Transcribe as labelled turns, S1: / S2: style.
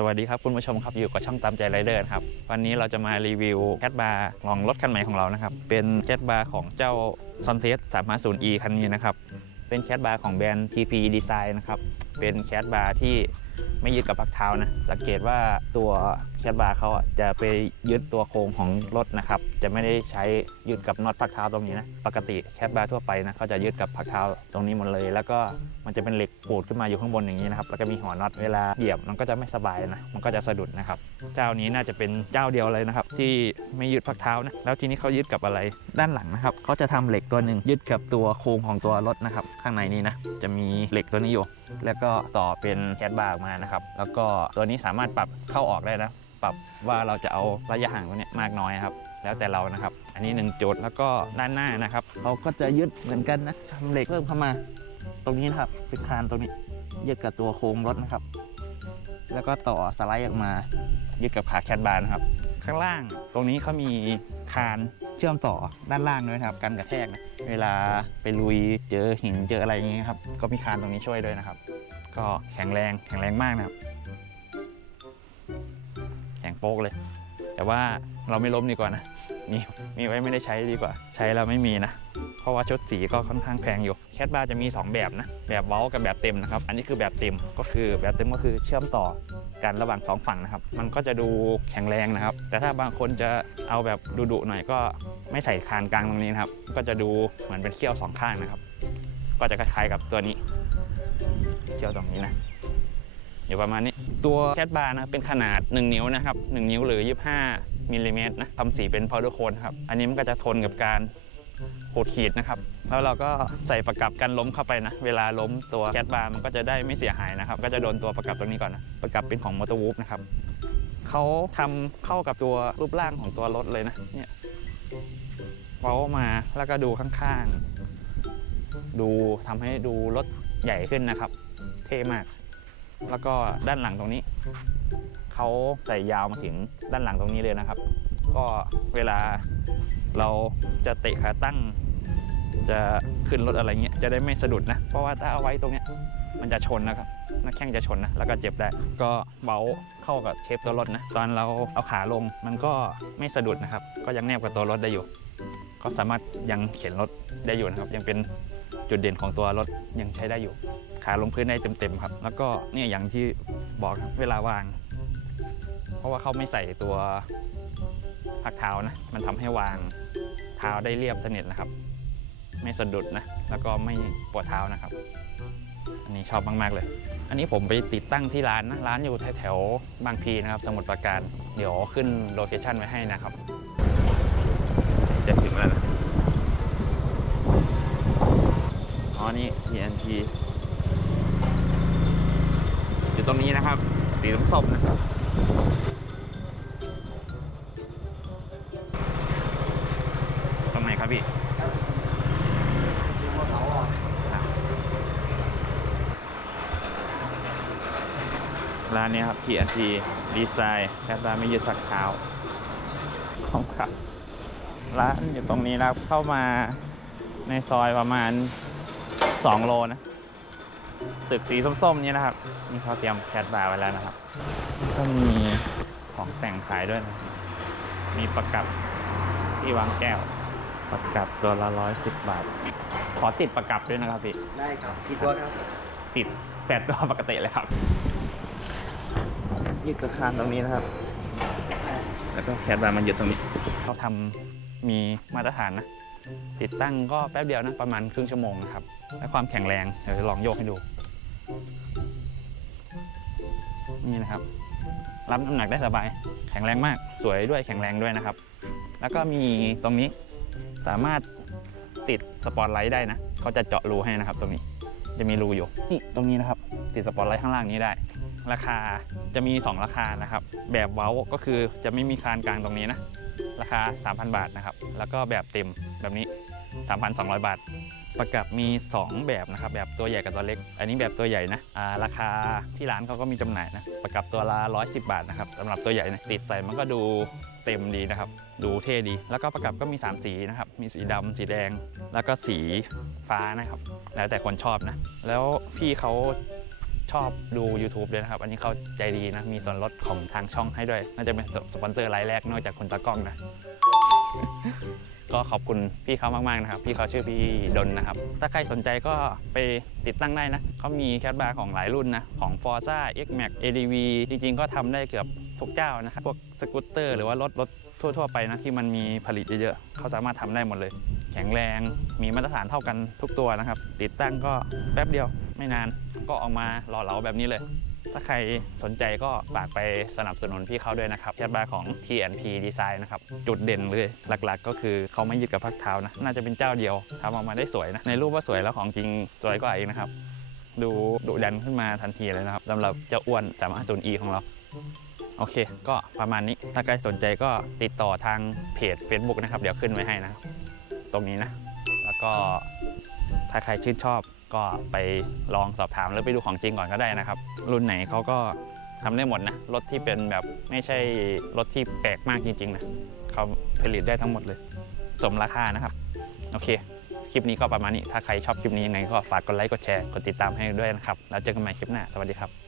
S1: สวัสดีครับคุณผู้ชมครับอยู่กับช่องตามใจไรเดอร์ครับวันนี้เราจะมารีวิวแคดบาร์ของรถคันใหม่ของเรานะครับเป็นแคดบาร์ของเจ้า s o n t e s 350e คันนี้นะครับเป็นแคดบาร์ของแบรนด์ TP Design นะครับ เป็นแคทบาร์ที่ไม่ยึดกับพักเท้านะ สังเกตว่าตัวแคทบาร์เขาจะไปยึดตัวโครงของรถนะครับ จะไม่ได้ใช้ยึดกับน็อตพักเท้าตรงนี้นะ ปกติแคทบาร์ทั่วไปนะเขาจะยึดกับพักเท้าตรงนี้หมดเลย แล้วก็มันจะเป็นเหล็กปูดขึ้นมาอยู่ข้างบนอย่างนี้นะครับ แล้วก็มีหัวน็อต เวลาเหยียบมันก็จะไม่สบายนะ มันก็จะสะดุดนะครับ เจ้านี้น่าจะเป็นเจ้าเดียวเลยนะครับ ที่ไม่ยึดพักเท้านะ แล้วทีนี้เขายึดกับอะไร ด้านหลังนะครับเขาจะทำเหล็กตัวหนึ่งยึดกับตัวโครงของตัวรถนะครับ ข้างในนี้นะ จะมีเหล็กตัวนี้อยู่ แล้วก็ต่อเป็นแคดบาร์ออกมานะครับ แล้วก็ตัวนี้สามารถปรับเข้าออกได้นะ ปรับว่าเราจะเอาระยะห่างตรงนี้มากน้อยครับ แล้วแต่เรานะครับ อันนี้ 1 จุดแล้วก็ด้านหน้านะครับเขาก็จะยึดเหมือนกันนะทำเหล็กเพิ่มเข้ามา ตรงนี้นะครับเป็นคานตรงนี้ยึดกับตัวโครงรถนะครับ แล้วก็ต่อสไลด์ออกมายึดกับขาแคดบาร์นะครับ ข้างล่างตรงนี้เขามีคานเชื่อมต่อด้านล่างด้วยนะครับกันกระแทกนะเวลาไปลุยเจอหินเจออะไรอย่างเงี้ยครับก็มีคานตรงนี้ช่วยด้วยนะครับ ก็แข็งแรงแข็งแรงมากนะครับ แข็งโป๊กเลย แต่ว่าเราไม่ล้มดีกว่านะ มีมีไว้ไม่ได้ใช้ดีกว่า ใช้แล้วไม่มีนะ เพราะว่าชุดสีก็ค่อนข้างแพงอยู่แคทบาร์จะมี 2 แบบนะ แบบเว้ากับแบบเต็มนะครับ อันนี้คือแบบเต็มก็คือแบบเต็มก็คือเชื่อมต่อกันระหว่างสองฝั่งนะครับ มันก็จะดูแข็งแรงนะครับ แต่ถ้าบางคนจะเอาแบบดุๆหน่อยก็ไม่ใส่คานกลางตรงนี้นะครับ ก็จะดูเหมือนเป็นเขี้ยวสองข้างนะครับ ก็จะคล้ายๆกับตัวนี้เขี้ยวตรงนี้นะ อยู่ประมาณนี้ ตัวแคทบาร์นะเป็นขนาด 1 นิ้วนะครับ 1 นิ้วหรือ 25มิลลิเมตรนะทำสีเป็นพาวเดอร์โคนครับ อันนี้มันก็จะทนกับการขูดขีดนะครับ แล้วเราก็ใส่ประกับกันล้มเข้าไปนะ เวลาล้มตัวแคทบาร์มันก็จะได้ไม่เสียหายนะครับ ก็จะโดนตัวประกับตรงนี้ก่อนนะ ประกับเป็นของมอเตอร์วูฟนะครับเขาทำเข้ากับตัวรูปร่างของตัวรถเลยนะ เนี่ยเว้ามาแล้วก็ดูข้างๆ ดูทำให้ดูรถใหญ่ขึ้นนะครับ เท่มาก แล้วก็ด้านหลังตรงนี้ เขาใส่ยาวมาถึงด้านหลังตรงนี้เลยนะครับ ก็เวลาเราจะเตะขาตั้ง จะขึ้นรถอะไรเงี้ยจะได้ไม่สะดุดนะ เพราะว่าถ้าเอาไว้ตรงเนี้ยมันจะชนนะครับนักแข่งจะชนนะแล้วก็เจ็บได้ ก็เบาเข้ากับเชฟตัวรถนะ ตอนเราเอาขาลงมันก็ไม่สะดุดนะครับ ก็ยังแนบกับตัวรถได้อยู่ ก็สามารถยังเข็นรถได้อยู่นะครับ ยังเป็น จุดเด่นของตัวรถยังใช้ได้อยู่ ขาลงพื้นได้เต็มๆครับ แล้วก็เนี่ยอย่างที่บอกครับเวลาวาง เพราะว่าเขาไม่ใส่ตัวพักเท้านะ มันทำให้วางเท้าได้เรียบสนิทนะครับ ไม่สะดุดนะ แล้วก็ไม่ปวดเท้านะครับ อันนี้ชอบมากๆเลย อันนี้ผมไปติดตั้งที่ร้านนะ ร้านอยู่แถวๆบางพีนะครับ สมุทรปราการ เดี๋ยวขึ้นโลเคชั่นไว้ให้นะครับ จะถึงแล้วนะ อ๋อนี่ TNT อยู่ตรงนี้นะครับ สีนส้มนะครับ ตรงไหนครับพี่ร้านนี้ครับ TNT ดีไซน์แคปร้านไม่ยึดสักเท้าขอบคุณครับ ร้านอยู่ตรงนี้นะครับเข้ามาในซอยประมาณ 2โลนะตึกสีส้มๆนี้นะครับ นี่เขาเตรียมแคทบาร์ไว้แล้วนะครับ ก็มีของแต่งขายด้วยนะ มีประกับที่วางแก้ว ประกับตัวละร้อยสิบบาท ขอติดประกับด้วยนะครับพี่
S2: ได้ครับกี่ตัวครับ
S1: ติดแปดตัวปกติเลยครับยึดกระคานตรงนี้นะครับ แล้วก็แคทบาร์มันยึดตรงนี้ เขาทำมีมาตรฐานนะ ติดตั้งก็แป๊บเดียวนะประมาณครึ่งชั่วโมงนะครับและความแข็งแรงเดี๋ยวจะลองโยกให้ดู นี่นะครับ รับน้ำหนักได้สบาย แข็งแรงมากสวยด้วยแข็งแรงด้วยนะครับ แล้วก็มีตรงนี้สามารถติดสปอตไลท์ได้นะเขาจะเจาะรูให้นะครับ ตรงนี้จะมีรูอยู่นี่ตรงนี้นะครับ ติดสปอตไลท์ข้างล่างนี้ได้ ราคาจะมี 2 ราคานะครับ แบบเว้าก็คือจะไม่มีคานกลางตรงนี้นะ ราคา 3,000 บาทนะครับ แล้วก็แบบเต็มแบบนี้ 3,200 บาท ประกับมี 2 แบบนะครับ แบบตัวใหญ่กับตัวเล็ก อันนี้แบบตัวใหญ่นะอ่าราคาที่ร้านเขาก็มีจำหน่ายนะ ประกับตัวละ110 บาทนะครับสำหรับตัวใหญ่นะติดใส่มันก็ดูเต็มดีนะครับ ดูเท่ดี แล้วก็ประกับก็มี 3 สีนะครับ มีสีดำสีแดง แล้วก็สีฟ้านะครับ แล้วแต่คนชอบนะ แล้วพี่เขา ชอบดู YouTube ด้วยนะครับ อันนี้เขาใจดีนะ มีส่วนลดของทางช่องให้ด้วย น่าจะเป็นสปอนเซอร์รายแรกนอกจากคุณตากล้องนะ ก็ขอบคุณพี่เขามากๆนะครับ พี่เขาชื่อพี่ดนนะครับ ถ้าใครสนใจก็ไปติดตั้งได้นะ เขามีแคทบาร์ของหลายรุ่นนะ ของ Forza X-Max ADV จริงๆ ก็ทำได้เกือบทุกเจ้านะครับ พวกสกูตเตอร์หรือว่ารถรถทั่ว ๆ ไปนะที่มันมีผลิตเยอะๆ เขาสามารถทำได้หมดเลย แข็งแรง มีมาตรฐานเท่ากันทุกตัวนะครับ ติดตั้งก็แป๊บเดียว ไม่นานก็ออกมาหล่อเหลาแบบนี้เลย ถ้าใครสนใจก็ฝากไปสนับสนุนพี่เขาด้วยนะครับแคทบาร์ของ TNP Design นะครับ จุดเด่นเลยหลักๆ ก็คือเขาไม่ยึดกับพักเท้านะ น่าจะเป็นเจ้าเดียวทำออกมาได้สวยนะ ในรูปว่าสวยแล้วของจริงสวยกว่าอีกนะครับ ดูดุดันขึ้นมาทันทีเลยนะครับสำหรับเจ้าอ้วน 350e ของเราโอเค ก็ประมาณนี้ ถ้าใครสนใจก็ติดต่อทางเพจ Facebook นะครับ เดี๋ยวขึ้นไว้ให้นะ ตรงนี้นะ แล้วก็ถ้าใครชื่นชอบ ก็ไปลองสอบถามหรือไปดูของจริงก่อนก็ได้นะครับ รุ่นไหนเขาก็ทำได้หมดนะ รถที่เป็นแบบไม่ใช่รถที่แปลกมากจริงๆนะเขาผลิตได้ทั้งหมดเลย สมราคานะครับ โอเค คลิปนี้ก็ประมาณนี้ ถ้าใครชอบคลิปนี้ยังไงก็ฝากกดไลค์ กดแชร์ กดติดตามให้ด้วยนะครับ แล้วเจอกันใหม่คลิปหน้า สวัสดีครับ